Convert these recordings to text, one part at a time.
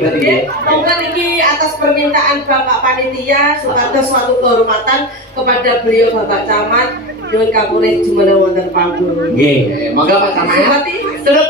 berarti. Monggo niki atas permintaan Bapak Panitia supados suatu kehormatan kepada beliau Bapak Camat nyuwun kapulih jumeneng wonten panggung. Nggih, monggo Pak Camat. Turut.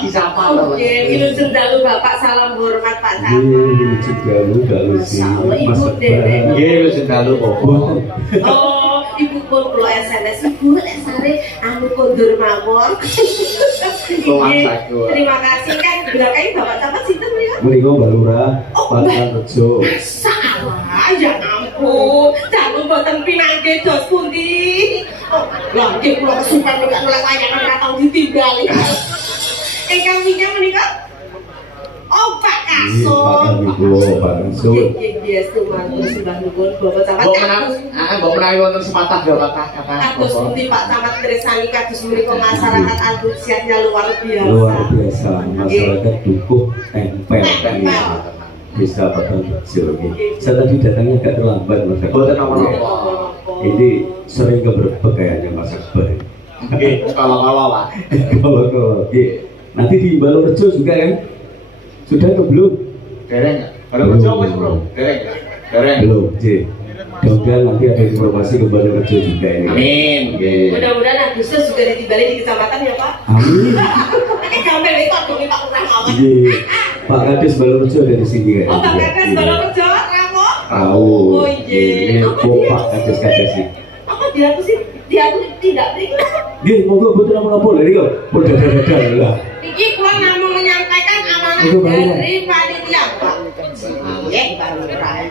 Disapa. Oke, wilujeng dalu Bapak, salam hormat Pak Camat. Wilujeng dalu sih. Ibu Dede. Nggih, wilujeng dalu kok. Oh, Ibu pun kula SMS Ibu lek sare anu kondur mawon. Terima kasih kan belakang Bapak Camat sinten mriki? Mriko Mbak Lurah, Pak Rejo. Salah, ya ampun. Jalu mboten pinanggih dos pundi. Lah nggih kula kesupen nek ngelak layangan ora tau ditimbali. Ingkang minyak menika? Oh, Pak Kasun. Pak Kasun. Nggih, semanten sembah nuwun Bapak Camat. Mbok menawi wonten sepatah kata. Kados pundi Pak Camat tresnani kados menika masyarakat antusiasnya luar biasa. Luar biasa, masyarakat Dukuh tempel. Bisa Bapak Rejo. Saya tadi datangnya agak terlambat Mas. Boten apa-apa. Ini sering keberbek kayaknya Mas Akbar. Nggih, kalau Pak. Kalau nanti di Balorejo juga kan? Sudah ke belum? Dereng. Balorejo wis belum? Dereng. Belum, J. Mudah-mudahan nanti ada informasi ke Balorejo juga ini. Amin. Mudah-mudahan Agustus juga ditimbali di kecamatan ya Pak. Amin. Ini gambar itu dong Pak Urang awak. Iya. Pak Kades Balorejo ada di sini kan? Oh, Pak Kades Balorejo, Ramo. Tahu. Oh iya. Pak Kades sih. Apa dia tuh sih? Dia tuh tidak beri. Nggih, monggo boten napa-napa lha iki kok dadakan lah. Iki kula namung menyampaikan amanah dari panitia, Pak. Nggih, Pak Lurah.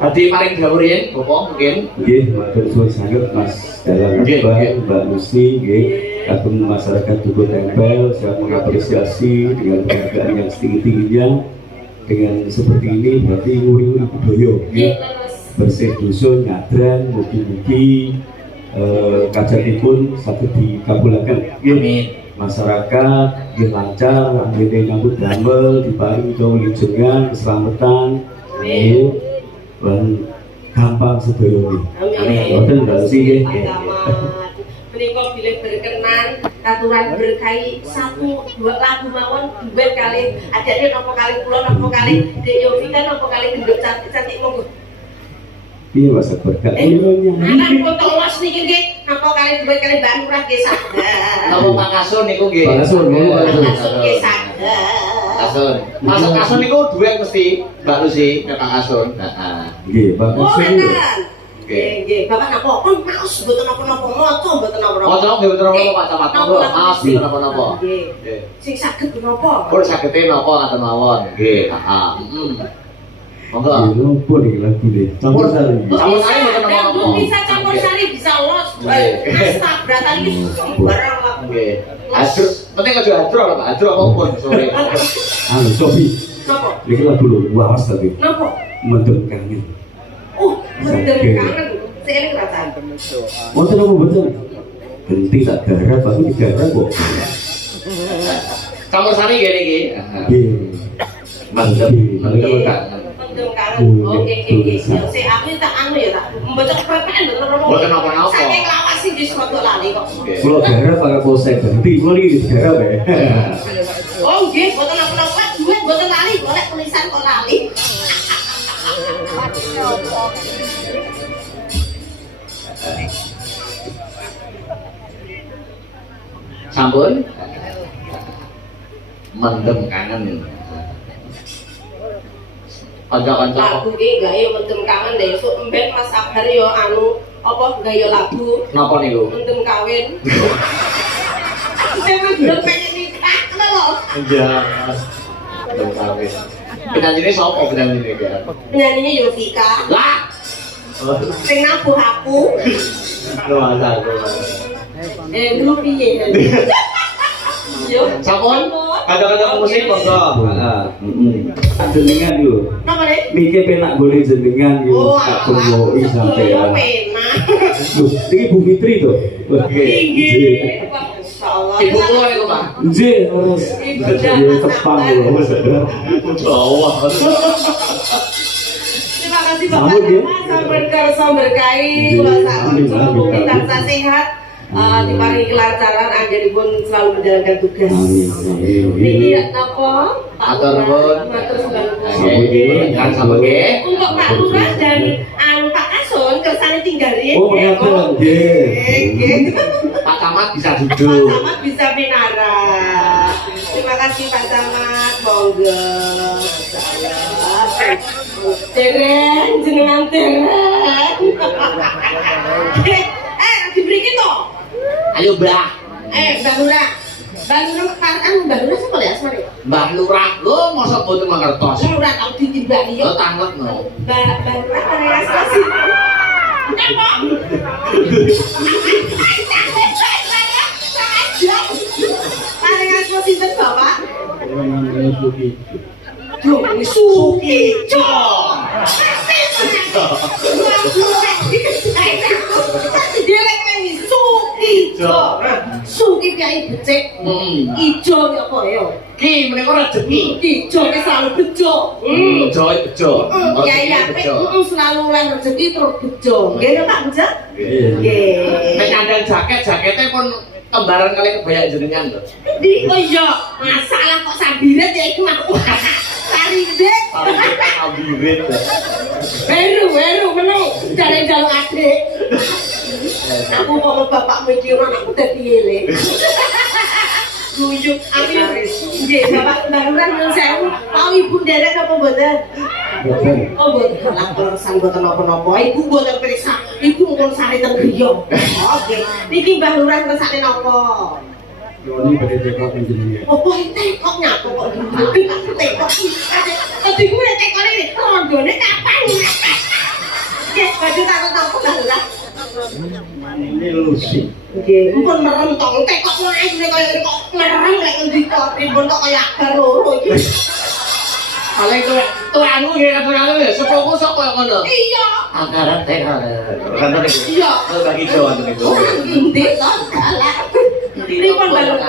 Tadi paling dawuh riyen, Bapak mungkin. Nggih, matur suwun sanget Mas Dalang Mbak Lucy nggih. Kagum masyarakat Dukuh Tempel sangat mengapresiasi dengan penghargaan yang setinggi-tingginya. Dengan seperti ini berarti nguri-nguri budaya nggih. Bersih dusun nyadran mugi-mugi kajatipun saged dikabulaken. Amin. Masyarakat nggih lancar anggene nyambut damel diparingi kawilujengan keselamatan nggih lan gampang sedaya nggih. Amin. Wonten dalem nggih. Menika bilih berkenan aturan berkahi 1-2 lagu mawon duet kali adane napa kali kula napa kali Dek Yovika napa kali gendut cantik-cantik monggo. Iya Mas Akbar. Anak kok telos niki nggih napa kali duet kali Mbak Lurah nggih saged. Napa Pak Kasun niku nggih? Pak Kasun nggih saged. Kasun. Masuk Kasun niku duet mesti Mbak Lucy karo Pak Kasun. Heeh. Nggih, Pak Kasun. Nggih, Bapak napa kon maos mboten napa-napa maca mboten napa-napa. Maca nggih mboten napa Pak Camat. Maaf nggih napa-napa. Nggih. Sing saged napa? Pun sagete napa ngaten mawon. Nggih, heeh. Monggo. Lupa nih lagu deh. Campur sari. Campur sari mboten napa-napa. Bisa campur sari bisa los. Astabratan iki barang lah. Nggih. Ajur, penting aja ajur apa Pak? Ajur apa pun sore. Anu Sofi. Napa? Iki lagu lho lawas tadi. Napa? Mendem kangen. Mendem kangen. Saya ngerasaan. Wonten apa mboten? Genti tak garap aku digarap kok. Campur sari ngene iki. Nggih. Mantap. Mantap Pak. mendem kangen. Oke. Ya sik aku tak anu ya tak mbocok pepen lho. Mboten napa-napa. Saking lawas sih wis rada lali kok. Kalau garap pakai polsek berarti kalau ini garap ya. Oh nggih, mboten napa-napa. Duit mboten lali, golek tulisan kok lali. Sampun mendem kangen. Kanca-kanca Lagu ki gawe mendem kangen deh. Esuk embet Mas Akbar yo anu apa gawe lagu napa niku? mendem kawin. Saya belum pengen nikah lho. Iya. Mendem kawin. Penyanyi sapa penyanyi iki? Penyanyinya Yovika. Lah. Sing nabuh aku. Lho asal. Dulu piye? Yo. Sampun? Kanca-kanca musik monggo. Heeh. Jenengan yo. Napa nih? Niki penak golek jenengan yo. Oh, Tak tunggu sampean. pena. Loh, iki Bu Fitri to. Tinggi. Masyaallah. Ibu kula niku, Pak. Nggih, terus yo tepang lho. Jawa. Terima kasih Bapak Sambut, ya. Sampai kersa berkahi kula sakit mugi tansah sehat. Diparingi kelancaran anggenipun selalu menjalankan tugas. Niki napa? Matur nuwun. Matur sembah Nggih, kan sambut nggih. Untuk Pak Lurah dan Pak Kasun kersane tinggal riyen. Oh, ngaten, nggih. Nggih. Pak Camat bisa Pak duduk. Camat bisa minara. Terima kasih Pak Camat, monggo. Teren, jenengan teren. Diberi toh. Ayo, Mbah. Mbak Lurah. Mbak Lurah kan Mbak Lurah sapa ya asmane? Mbah Lurah. Lho, mosok mboten mangertos. Mbak Lurah tau ditimbali yo. Lho tanglet no. Mbak Lurah karya asasi. Kenapa? Karya asasi sinten Bapak? Sukijo. Dia lagi Sukijo. Suki piye becik. Ijo ki apa ya? Ki menika rezeki. Ijo ki selalu bejo. Bejo bejo. Ya ya, selalu oleh rezeki terus bejo. Nggih Pak Bejo? Nggih. Nggih. Nek kandang jaketnya pun kembaran kali kebaya jenengan lho. Oh iya, masalah kok sambiret ya iku aku. Sarindek. Ambirit. Weru menung jalan-jalan adik. Aku kok bapak mikir anakku dadi ele. Guyu, aku nggih Bapak Mbak Lurah nyuwun sewu, mau ibu nderek apa mboten? Oh mboten, lah perusahaan mboten napa-napa. Ibu mboten periksa, ibu mun sare ten griya. Oke, niki Mbah Lurah kersane napa? Yoni pada tekok jenengan. Apa tekok nyapa kok dulu aku tekok. Tadi gue tekok ini rondone kapan? Ya, baju tak tahu Mbah Lurah. Ini Lucy. Nggih, mumpun merem tong tekok wae kaya kok merem lek endi kok pripun kok kaya akar loro iki. Paling tuh anu nggih kata-kata lho, sepupu sok koyo ngono. Iya. Anggaran tekok. Kantor iki. Iya. Bagi Jawa niku. Endi kok galak. Pripun Mbak?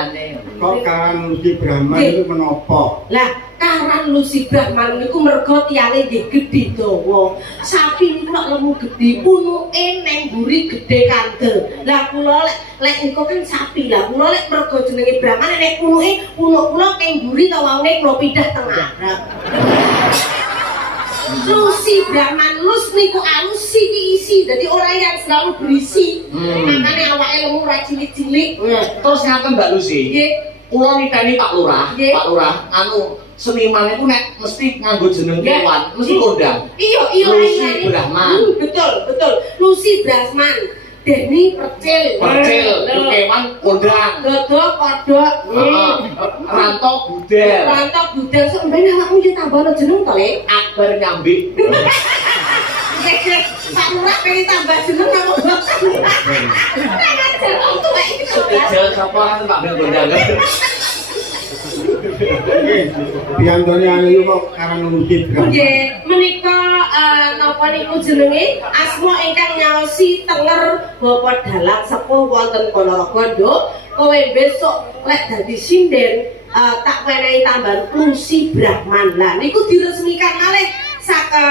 Kok kan Lucy Brahman itu menapa? Lah, karan Lucy Brahman niku mergo tiyange nggih gedhe dawa. Sapi niku lek lemu gedhe, punuke neng mburi gedhe kandel. Lah kula lek niku kan sapi. Lah kula lek mergo jenenge Brahman nek punuk kula keng mburi ta waune kula pindah teng Arab. Lucy Brahman lus niku alus isi dadi orang yang selalu berisi. Makanya awake lemu ra cilik-cilik. Terus ngaten Mbak Lucy. Nggih. Kula niteni Pak Lurah, Nggih. Pak Lurah, anu seniman itu nek mesti nganggo jeneng kewan, mesti kondang. Iya, Lucy Brahman. Betul. Lucy Brahman. Deni percil. Percil, kewan kondang. Godhog kodhok. Ranto budel. Rantok budel sok mbene awakmu yo tambahno jeneng to, Le. Akbar nyambik. Pak Lurah pengen tambah jeneng apa boten? Setijan sapa kan Pak Ben kondang. Piantone ayu kok karan Lucy Brahman. Nggih, menika napa niku jenenge asma ingkang nyaosi tenger Bapak Dalang sepuh wonten Ponorogo. Kowe besok lek dadi sinden tak wenehi tambahan Lucy Brahman. Lah niku diresmikan malih saka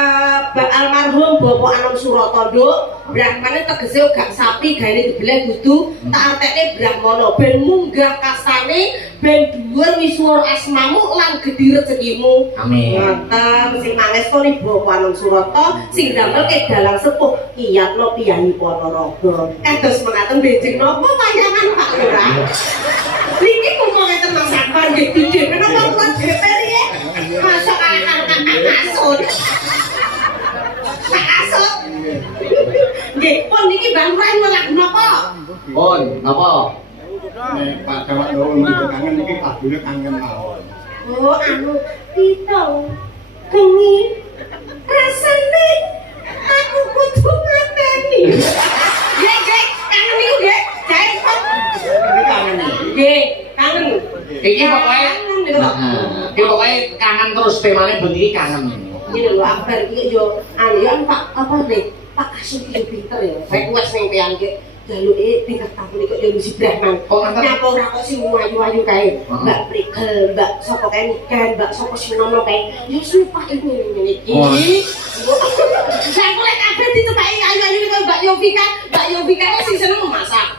almarhum Bapak Anom Suratondo Brahmane tegese gak sapi gawe dibelah dudu tak artekne Brahmana ben munggah kastane ben dhuwur misuwur asmamu lan gedhi rezekimu. Amin. Ngoten sing mangestoni Bapak Anom Surata sing damelke dalang sepuh Iyatno Piyayi Ponorogo. Kados mengaten benjing napa wayangan Pak Lurah. Niki kumpul ngeten Mas Akbar nggih didhe menapa kula DPR ya. Masuk anak-anak kasut. Kasut. Nggih, pun niki Bang Rai lagu napa? Pun, napa? Nek Pak Dawat Dawa mung kangen iki lagune kangen mawon. Oh, anu pitong kengi rasane aku kudu ngenteni. Nggih, kangen niku nggih. Jae kok. Iki kangen iki. Nggih, kangen. Iki pokoknya iki pokoknya kangen terus temanya bengi kangen. Ini lho Akbar iki yo anu ya Pak apa deh? Pak Kasut iki pinter ya. Request ning tiyang iki jaluke tingkat tamu iki yo mesti Brahman. Nyapa ora kok sing ayu-ayu kae. Mbak Prigel, Mbak sapa kae Niken, Mbak sapa sing nomo kae. Yo sumpah ini iki. Saya mulai kabeh dicepaki ayu-ayu niku Mbak Yovika. Mbak Yovika sing seneng masak.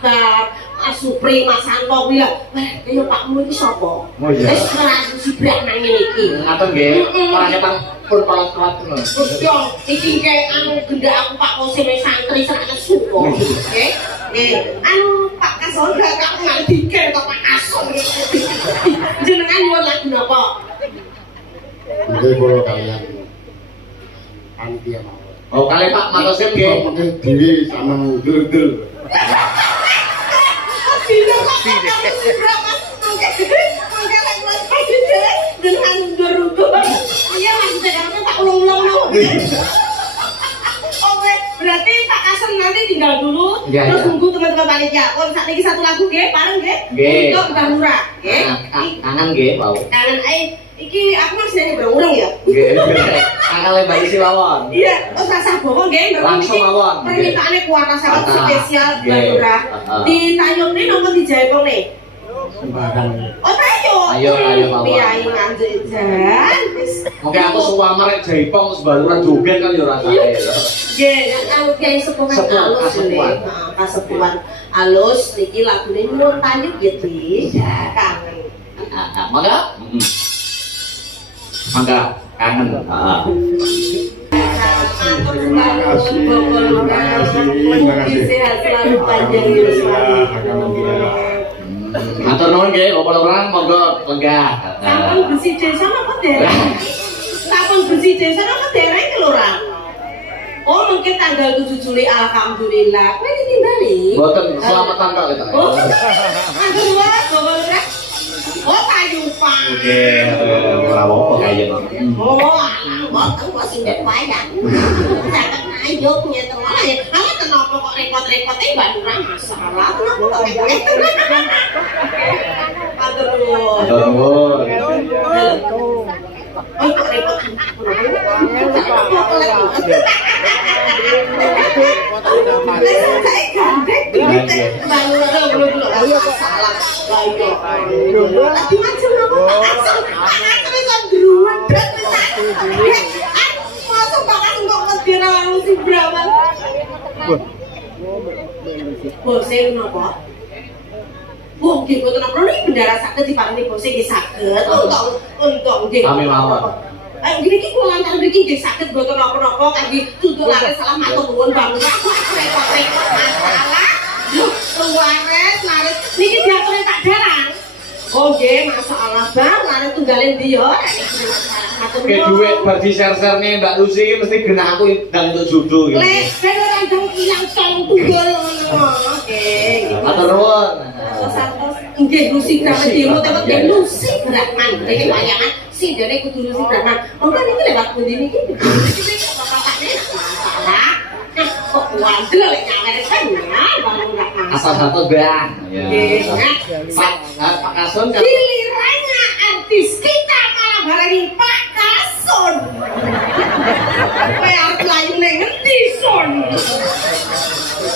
Mas Supri, Mas Santo kuwi ya. Wah, kaya pakmu iki sapa? Oh iya. Wis ngerasa si Brahman ngene iki. Ngaten nggih. Ora nyetang pun kolot-kolot ngono. Terus yo iki kayak anu benda aku Pak Kosim santri sakit suko. Nggih. Anu Pak Kasonda kamu nggak dikir kok Pak Kason. Jenengan nyuwun lagu napa? Nggih kula kalian panitia mawon. Oh, kali Pak Matosim nggih. Mungkin dhewe sampean ndel-ndel. Tidak kok berapa? Mungkin lek buat aja dengan ndur-ndur. Iya maksudnya karena tak ulung-ulung no. Oke, berarti Pak Kasem nanti tinggal dulu. Ya, terus ya. nunggu teman-teman panitia. Oh, saat ini satu lagu nggih, bareng nggih. Nggih. Untuk Mbak Lurah, nggih. Kangen nggih, Pak. Kangen ae iki aku masih nyanyi berurung ya. Nggih. Kangen Mbak Isi mawon. Iya, terus rasa bawa nggih. Langsung mawon. Permintaannya kuota sangat spesial Mbak Nggih. Lurah. Di Tayung ini nomor di Jaipong nih. Sembarang. Oh, Tayung. Ayo, mawon. Piyayi nganjejan. Oke, aku suwamar rek Jaipong terus baluran joget kan yo rasane. Nggih, kalau Piyayi sepuh kan Sepuh, alus kasepuhan. ini. Kasepuhan alus niki lagune nyuwun tayub ya, Di. Kangen. Mangga? Mangga kangen. Heeh. Terima kasih. Terima kasih. Sehat selalu panjang Alhamdulillah. Matur nuwun nggih, orang monggo lenggah. Sampun besi desa napa derek? Sampun besi desa napa derek Lurah? Oh, mungkin tanggal 7 Juli alhamdulillah. Kowe ditimbali? Mboten selamatan kok kita. Oh. Aduh, Bapak Lurah. Oh, Tayupan. Oke, ora apa kaya no. Oh, mboten kok sing wayang. Sangat ayub nyeten wae. Ala kenapa kok repot-repot Mbak Lurah masalah? Kenapa kok repot? Aduh. Nuwun. Oh, kok repot. Saya gandek duit Mbak Lurah belum salah. Tadi macam apa Pak Kasem? Pak Kasem itu geruwet pisan. Masuk Pak Kasem kok medira lalu si Brahman. Bose napa? Wong nggih boten napa niki bendara saged diparingi bose nggih saged. Untuk nggih. Kami mawon. Gini iki kula lantar mriki nggih saged boten napa-napa kangge tutuk laris salah matur nuwun bangun. Repot-repot masalah. Loh, laris laris niki diaturi Pak Darang. Oh nggih, masalah Bang, laris tunggale ndi yo? Matur Oke, duit bar di share-share nih Mbak Lucy ini mesti genah aku dan untuk jodoh gitu. Les, ben ora ndang ilang colong tunggal ngono. Oke. Matur nuwun. Santos nggih Lucy Brahman demo temen nggih Lucy Brahman. Iki wayangan sing dene kudu Lucy Brahman. Monggo niki lewat pundi niki? Bapak-bapakne masalah. Nah, kok wandel lek nyawer kan ya, baru Asal satu bang. Nggih. Pak Kasun kan. Gilirannya artis kita malah bareng Pak Kasun. Kowe arep layu ning ngendi, Son?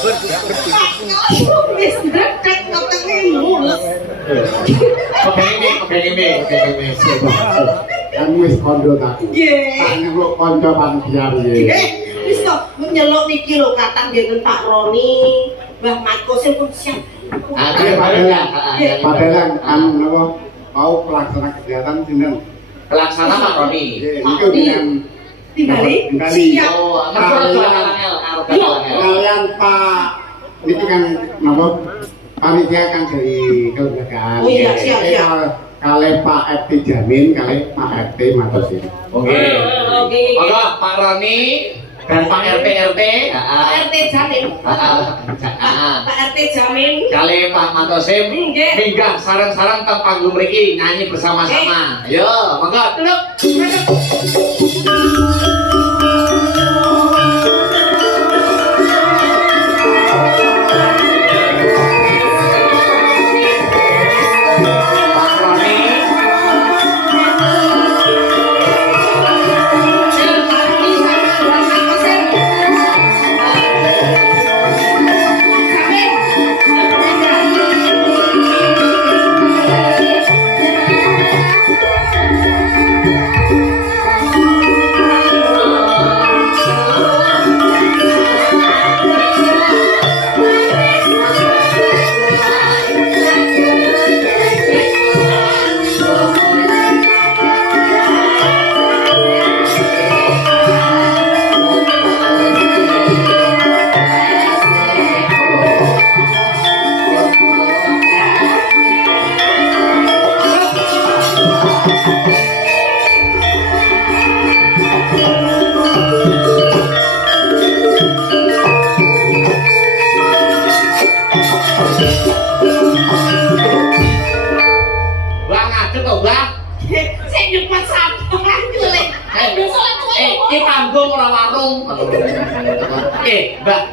Pak Kasun wis deket ketemu mulus. Oke ini. Kan wis kondo aku. Nggih. Tak nyeluk kanca panitia piye. Wis to, nyeluk niki lho katang nggen Pak Roni, Mbah Mat Kosim pun siap. Padahal kan napa mau pelaksana kegiatan sinten. Pelaksana Pak Roni. Niku dengan Tinggali. Tinggali. Siap. Oh, mereka kalian Pak ini kan napa panitia kan dari kelembagaan. Oh iya, siap. Kalian Pak RT Jamin, kalian Pak RT Matosin. Oke. Maka Pak Roni dan Pak RT. Pak RT Jamin. Pak RT Jamin. Kali Pak Matosim hingga sarang-sarang teng panggung mriki nyanyi bersama-sama. Ayo, monggo.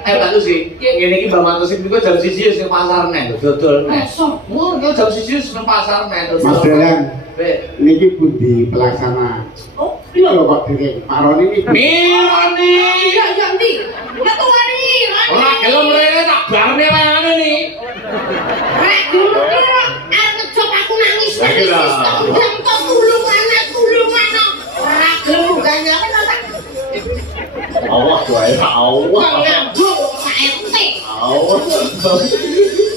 Mbak Lucy, ngene iki Mbak Matosim niku jam 1 wis ning pasar nek dodol nek. Mun niku jam 1 wis ning pasar nek dodol. Mas Dalang. Niki pundi pelaksana. Oh, iya lho kok dhewe Pak Roni niki. Mironi. Iya, ndi? Ketungani. Ora gelem rene tak barne wae ni. Rek dulu kira arep ngejok aku nangis. Jam kok tulung ana. Ora gelem ganya kan tak. Allah wae Allah. Ngambung Pak RT. Allah.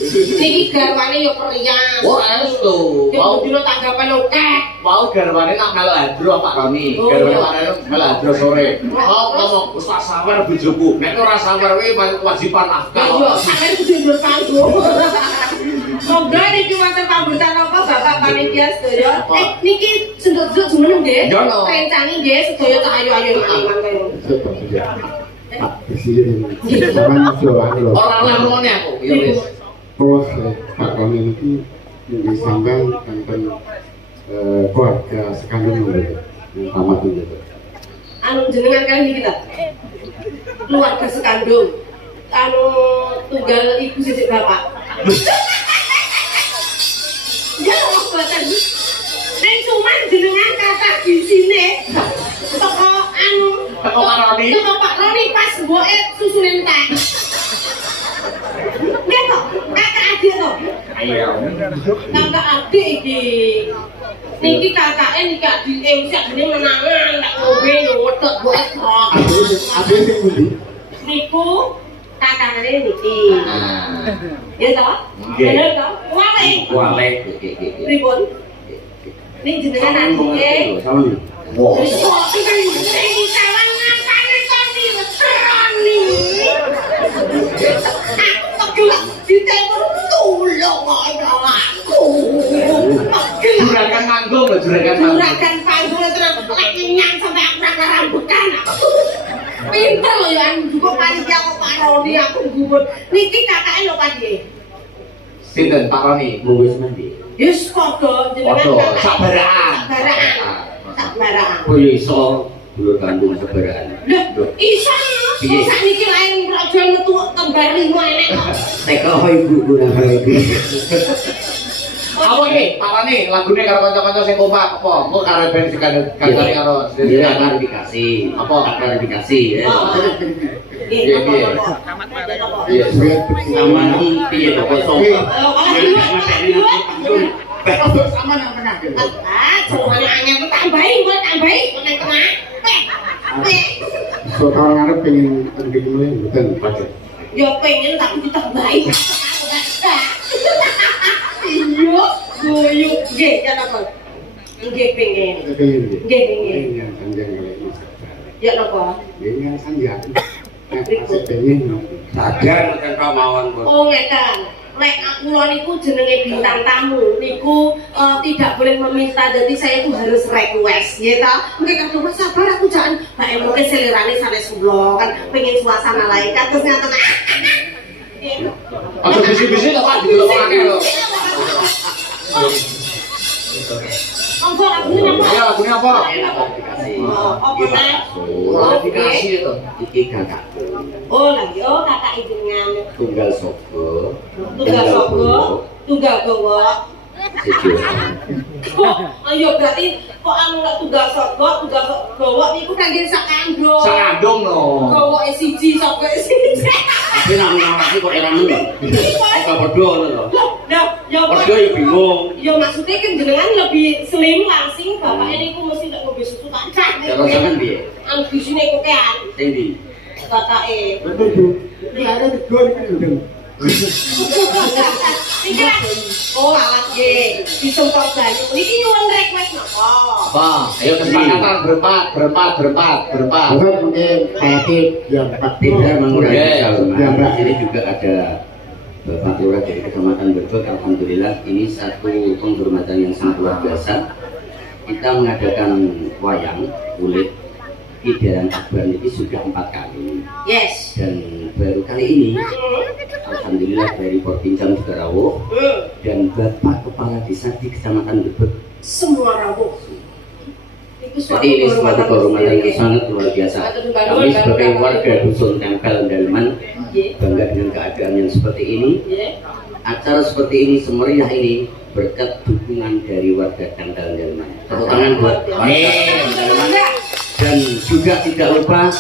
Niki garwane yo perias. Wah, estu. Mau dino tanggapan akeh. Mau garwane nak melok hadro Pak Roni. Garwane Pak Roni melok hadro sore. Mau ngomong Ustaz sabar bojoku. Nek ora sabar kuwi kewajiban nafkah. Yo, sampeyan kudu ndur panggung. Monggo niki wonten pambutan apa Bapak panitia sedaya? Niki senduk-senduk jumeneng nggih. Rencani nggih sedaya tak ayu-ayu Pak Presiden. Sampeyan suara lho. Ora lemone aku. Ya wis. Bos Pak Roni niki yang sampean enten keluarga sekandung lho. Tamat gitu. Anu jenengan kali niki ta? Keluarga sekandung. Anu tunggal ibu sisik bapak. Ya Allah boten. Nek cuman jenengan kakak di sini. Toko anu Teko Pak Roni. Toko Pak Roni pas mboke susu entek. Nggih to, kakak adik to. Ayo. Kakak adik iki. Niki kakake niki adike wis jenenge menangan tak ngombe wedok mboke kok. Ada sing pundi? Niku kakakane niki. Nah. Ya toh? Nggih. Bener toh? Wale. Walek. Pripun? Ning jenengan adike. Sami. Wah. Wis kok iki kawan ngapane kok Roni. Aku ditelepon tulung kok aku. Juragan manggung lho, juragan manggung. Juragan panggung terus lagi nyang sampai aku ora rambutan. Pinter lho ya juga panitia kok Pak Roni aku gumun. Niki kakake lho Pak Nggih. Sinten Pak Roni? Wis mandi. Yes padha jenengan Padha sabaraan. Sabaraan. Oh ya iso dulur kandung sebaraan. Lho, iso. Piye? Sakniki lain raja metu kembar 5 enek kok. Teko ibu kurang ibu. Apa iki? Pak Roni lagune karo kanca-kanca sing kompak apa? Engko karo ben sekali karo Dia klarifikasi. Apa? Klarifikasi ya. Nggih, Piye? napa? Iya, Aman piye to kosong. kabeh. Untuk sama yang tengah gitu. Semuanya angin tambahin, gue tambahin, gue naik tengah. So kalau ngarep pengen penting mulai betul pakai. Ya pengen tapi ditambahin. Iya, goyuk, gak jangan apa? Gak pengen, Pengen. gak pengen. Yang sanjang oleh Mas. Ya apa? Yang sanjang. Masih pengen. Sadar kan kemauan bos. Oh ngekan. Lek aku lo niku jenenge bintang tamu niku tidak boleh meminta, jadi saya itu harus request ya ta. Mungkin kadang mas sabar aku jangan mbak mungkin selirane sampai sebelah kan pengen suasana lain kan terus ngaten Aja bisi-bisi to Pak didelokake lho. Monggo lagunya apa? Ayo lagunya apa? Apa nek? Klarifikasi itu. Iki kakakku. Oh lagi kakak ijengan Tunggal Sogo. tunggal sogo tunggal gowo. Siji. Ayo berarti kok anu lek tunggal sogo gowo niku kangge sak kandung. Sakandung no. Gowo siji sogo siji. Tapi nak ngawasi kok era ngono. Apa padha ngono lho. Nah, ya Padha ya bingung. ya maksudnya kan jenengan lebih slim langsing bapaknya niku mesti ndak ngombe susu kacang. Cara sampean piye? Anu bisine kokean Sing ndi? kakake. Betul Bu. Ini ada dua ini. Iki lah. Oh, alas nggih. Disumpah banyu. Niki nyuwun request napa? Apa? Ayo kesepakatan berempat. Bukan mungkin Pak yang Tidak mengurangi Oke. kesalahan. Di sini juga ada Bapak Lurah dari Kecamatan Brebes. Alhamdulillah ini satu penghormatan yang sangat luar biasa. Kita mengadakan wayang kulit di Daerah Akbar ini sudah 4 kali. Yes. Dan baru kali ini alhamdulillah dari Provinsi juga rawuh dan Bapak Kepala Desa di Kecamatan Brebes. Semua rawuh. Itu suatu Jadi ini suatu kehormatan yang sangat luar biasa. Kami sebagai warga Dusun Tempel Daleman bangga dengan keadaan yang seperti ini. Acara seperti ini, semeriah ini berkat dukungan dari warga Tempel Daleman. Tepuk tangan buat warga Tempel Daleman. Dan juga tidak lupa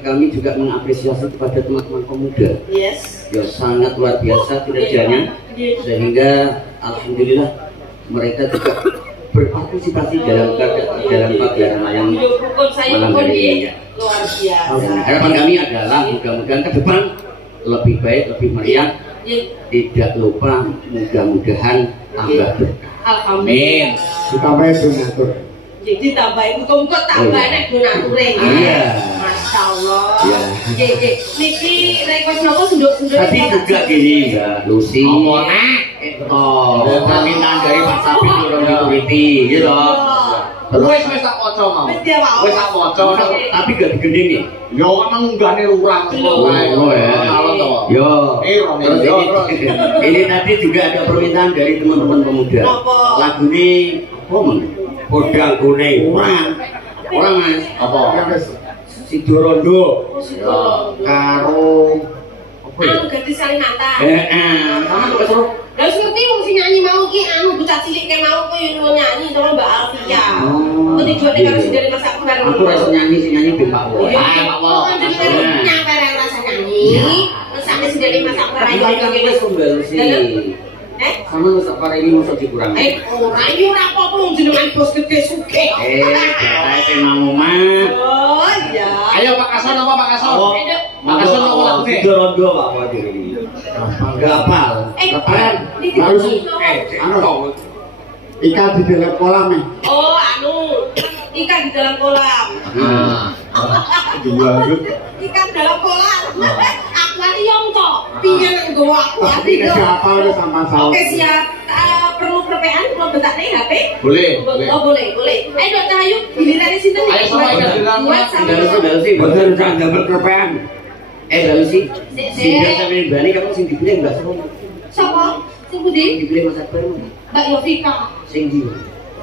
kami juga mengapresiasi kepada teman-teman pemuda Yes. yang sangat luar biasa kinerjanya, sehingga alhamdulillah mereka juga berpartisipasi dalam pagelaran wayang malam hari ini. Luar biasa. Dan harapan kami adalah mudah-mudahan ke depan lebih baik, lebih meriah. Tidak lupa mudah-mudahan tambah berkah. Alhamdulillah. Ditambah donatur. Jadi tambahin muka tambahin donatur Iya. Masya Allah. Iya. Niki request nopo sunduk-sunduk. Tadi juga gini Mbak Lucy. Apa nak? Permintaan dari Pak Sapi tolong dituruti, gitu. Wes tak waca mau. Wis dia wae. Wes tak waca. Tapi gak digending nih. Ya memang nggane lurah kok wae. Oh ya. Kalau to. Yo. Terus Ini tadi juga ada permintaan dari teman-teman pemuda. Apa? Lagu ini apa men? Podang kuning. Orang mas. apa? Sidorondo. Oh, sudah. Karo. Apa ya? Anu ganti Kalimantan. Sama tuh keseru. Lah ngerti wong sing nyanyi mau ki anu bocah cilik ke mau koyo nyuwun nyanyi sama Mbak Alfia. Oh. Nanti jualnya karo sing dari Mas Akbar. Aku rasa nyanyi sih nyanyi di Pak Wo. Iya, Pak Wo. kan jadi nyampe rasa nyanyi. Terus sampai sing dari Mas Akbar Tapi ayo kan ayo kita ngene. sumber sih. Sama lu separa ini masa dikurangi. Ora yo ora apa-apa wong jenengan bos gede sugih. Kita emang omah. Oh iya. Ayo Pak Kason apa Pak Kason? Ayo. Pak Kason apa lagu nih? Sidorondo Pak Wadir ini. Gapal. Keren. Harus anu ikan di dalam kolam nih. Oh, anu. Ikan di dalam kolam. Nah. Ikan dalam kolam. Akuarium kok. Piye nang gowo akuarium. Tidak apa udah sama sama. Oke siap. Perlu perpean kalau bentak nih HP? Boleh. Oh boleh. Ayo Dok Cahayu, gilirannya sinten nih? Ayo, sama ikan di dalam Buat kolam. sama. Dalu sih, bener jangan gambar kerpean. Dalu sih. Sik. Singgah sampe Bani kamu sing dipilih Mbak Sono. Siapa? Sing Sing Budi? dipilih Mas Akbar. Mbak Yovika. Sing di.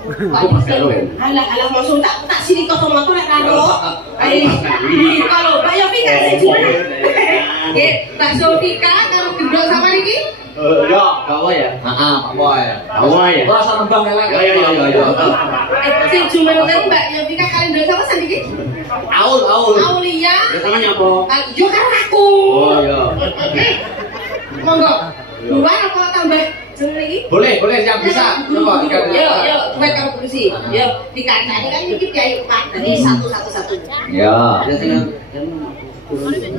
Aku pas karo ya. Alah langsung tak sini kok motor rek karo. Ayo. Kalau Mbak Yovika sing gimana? Oke, Mbak Yovika karo gendong sama niki? Ya. Kawa ya. Heeh, Pak Boy. Kawa ya. Ora usah nembang elek. Ya. Sing jumeneng Mbak Yovika kalian gendong sama sandiki? Aul. Aulia. Ya sama nyapa? Yo karo aku. Oh ya. Monggo. Dua apa tambah Jeli. Boleh yang bisa. Coba ikan. Yo, duet karo Brusi. Yo, dikancani kan iki biaya 4 dari satu. Ya.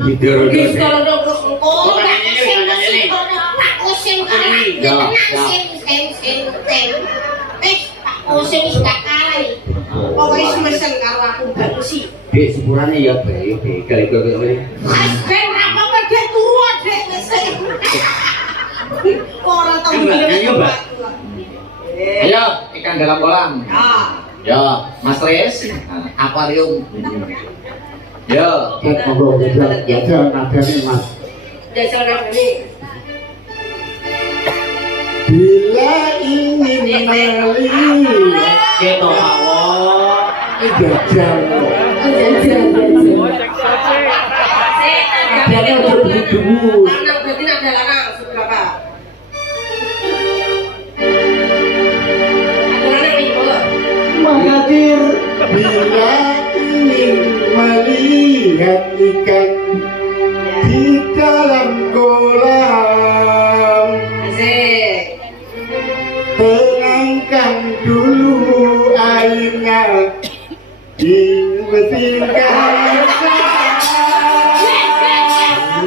Tidur. Wis kalau dok engko. Pak pokoknya semesen karo aku Mbak Lucy. Dek sepurane ya baik, kali-kali. Ben apa dia turu dek mesek. Ora tau Mbak. Ayo, ikan dalam kolam. Ya, Mas Res, akuarium. Ya, Monggo jajal nadane Mas. Jajal ini. Bila ingin melihat Keto mawon. jajal. Lanang Dulu. berarti ada lanang seberapa? Ada lanang nih boleh. Menghadir bila ingin melihat ikan di dalam kolam, Asik. tenangkan dulu airnya, dibersihkan.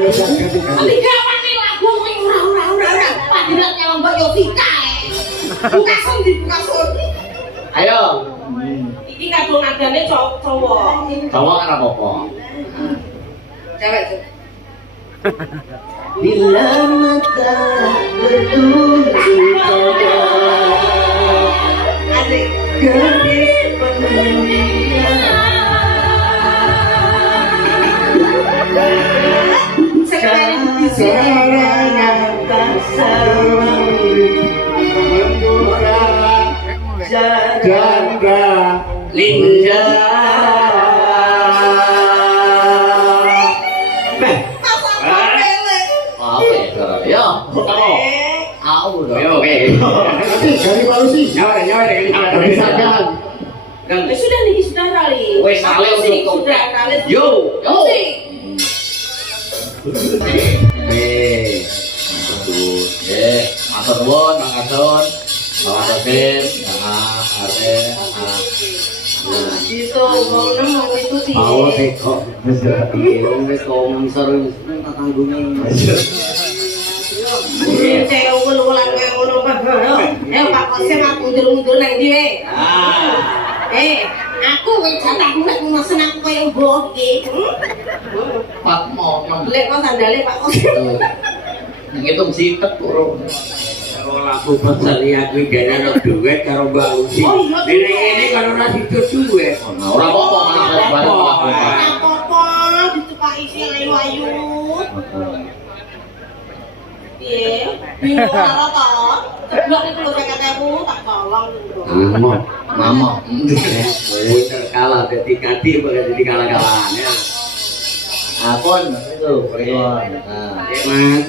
Tapi kapan nih lagu ini ora. Panggilan nyawang Mbak Yovita. Buka son. ayo. Iki kadung nadane cowok. Cowok kan apa-apa. Cewek tuh. Bila mata bertuju pada Asik. gadis pendiam. Sekali di sini. Caranya kasar Membuka janda lincah. Apa ya? Ya, kamu. Aku dong. Oke. nanti dari Malusi misalkan Sudah nih sudah kali. Wes kali untuk sudah kali. Yo. Matur nuwun, Kang Kasun. Bapak Dosen, Itu mau nemu itu sih. Mau tekok wis wis ngomong seru tak tanggungan. Cek ulang ngono Pak. Pak Kosem aku mundur nang ndi we? Aku wis jatah nek mesen aku koyo mbok iki. Pak Momon. Lek kok sandale Pak Kosem. Ngitung sitet turun. Kalau laku pasali aku gene ono duit karo Mbak Uci. Dene ini kalau ora dicut duit. Ora apa-apa malah bareng laku. Apa-apa dicepaki sing ayu-ayu. Piye? Bingung ora ta? Ceblok iki lho kakekmu tak tolong. Mama. Wis terkalah dadi kadi bakal jadi kalah-kalahan ya. Apun itu perikon. Nah, Mas.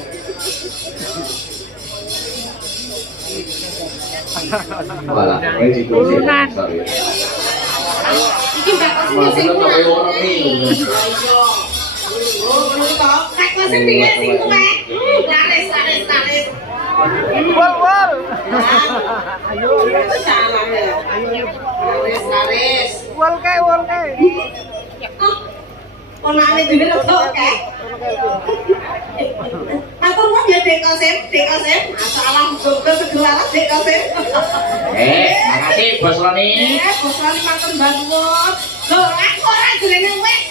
wala, kowe dikusin. Sorry. Iki Mbak Kosem sing kurang. Ayo. Oh, ngono to. Kak Kosem tinggal sing tuwek. Laris. Wal. Ayo. Salah ya. Laris. Wal kae. Ponakane dhewe lho kok. Aku mau ya Dek Kosem. Masalah muga segera Dek Kosem. Makasih Bos Roni. Bos Roni matur banget. Lho, aku ora jenenge wes.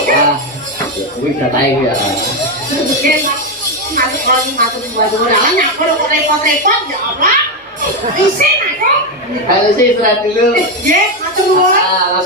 Apa? Kuwi katae ya. Masuk Roni matur banget. Lah nyapur kok repot-repot ya Allah. Isin aku. Ayo sih istirahat dulu. Nggih, matur nuwun.